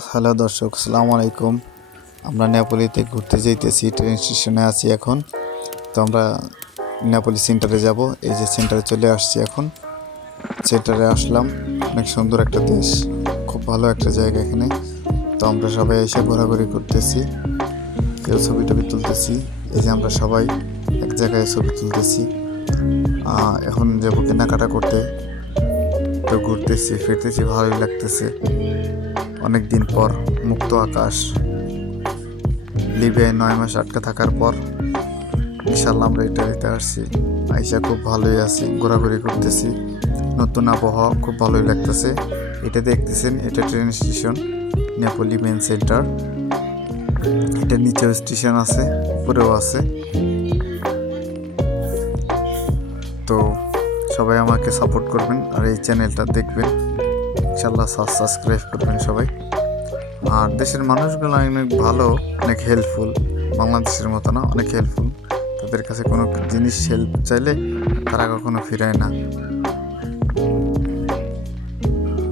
Hello দর্শক, আসসালামু আলাইকুম। আমরা নেপালিতে ঘুরতে যাইতেছি ট্রেন স্টেশনে আছি এখন। তো আমরা নেপালি সেন্টারে যাব। এই যে সেন্টারে চলে আসছি এখন। সেন্টারে আসলাম। অনেক সুন্দর একটা দেশ। খুব ভালো একটা জায়গা এখানে। তো আমরা সবাই এসে ঘোরাঘুরি করতেছি। কেউ ছবি টবি তুলতেছি। এই যে আমরা সবাই এক জায়গায় ছবি তুলতেছি। এখন যাব কেনাকাটা করতে। তো ঘুরতেছি, ফিরতেছি, ভালোই লাগতেছে। অনেক দিন পর মুক্ত আকাশ। লিবিয়ায় নয় মাস আটকে থাকার পর ইনশাল্লাহ আমরা ইটালিতে আসছি। আইসা খুব ভালোই আছি, ঘোরাঘুরি করতেছি। নতুন আবহাওয়া খুব ভালোই লাগতেছে। এটা দেখতেছেন, এটা train station Napoli main centre এটা নিচেও স্টেশন আছে, উপরেও আছে। তো সবাই আমাকে সাপোর্ট করবেন আর এই চ্যানেলটা দেখবেন। ইনশাল্লাহ সাবস্ক্রাইব করবেন সবাই। আর দেশের মানুষগুলো অনেক ভালো, অনেক হেল্পফুল বাংলাদেশের মতো না, অনেক হেল্পফুল তাদের কাছে কোনো জিনিস হেল্প চাইলে তারা কখনো ফিরায় না।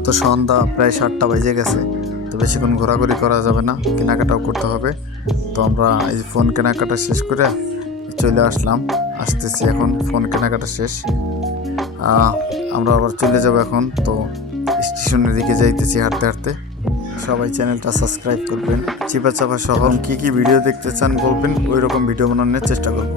তো সন্ধ্যা প্রায় সাতটা বেজে গেছে, তো বেশিক্ষণ ঘোরাঘুরি করা যাবে না, কেনাকাটাও করতে হবে। তো আমরা এই ফোন কেনাকাটা শেষ করে চলে আসলাম। আসতেছি এখন ফোন কেনাকাটা শেষ। আমরা আবার চলে যাব এখন। তো স্টেশনের দিকে যাইতেছি হাঁটতে হাঁটতে। সবাই চ্যানেলটা সাবস্ক্রাইব করবেন। চিপা চাপা সহ কী কী ভিডিও দেখতে চান বলবেন ওই রকম ভিডিও বানানোর চেষ্টা করব।